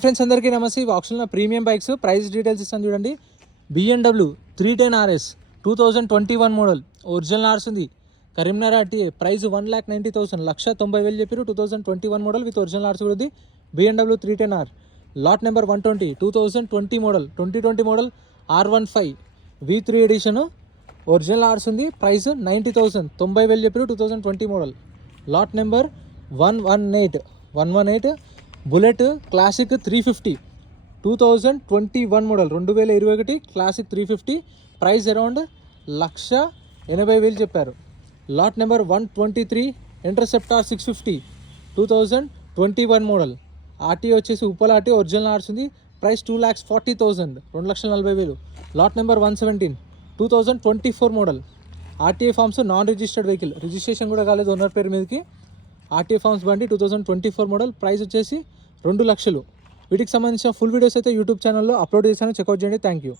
Friends అందరికీ నమస్తే. ఆప్షన్లో ప్రీమియం బైక్స్ ప్రైస్ డీటెయిల్స్ ఇస్తాను చూడండి. BMW 310 RS 2021 మోడల్ ఒరిజినల్ ఆర్స్ ఉంది. కరీంనగర్ RTA ప్రైస్ 1,90,000 1,90,000 చెప్పారు. 2021 మోడల్ విత్ ఒరిజినల్ ఆర్స్ కూడా ఉంది. BMW 310R lot number 120 2020 model 2020 model R15 V3 edition original ఆర్స్ ఉంది. ప్రైస్ 90,000 90,000 చెప్పారు. 2020 model lot number 118 Bullet Classic 350 2021 model 2021 Classic 350 price around 1,80,000 చెప్పారు. Lot number 123 Interceptor 650 2021 model RTA వచ్చేసి ఉప్పల్ RTA ఒరిజినల్ ఆర్స్ ఉంది. Price 2,40,000 2,40,000. Lot number 117 2024 model RTA forms non registered vehicle, registration కూడా కాలేదు owner పేరు మీదకి. RTA ఫార్మ్స్ బండి 2024 మోడల్ ప్రైస్ వచ్చేసి 2,00,000. వీటికి సంబంధించిన ఫుల్ వీడియోస్ అయితే యూట్యూబ్ ఛానల్లో అప్లోడ్ చేశాను, చెక్అవుట్ చేయండి. Thank you.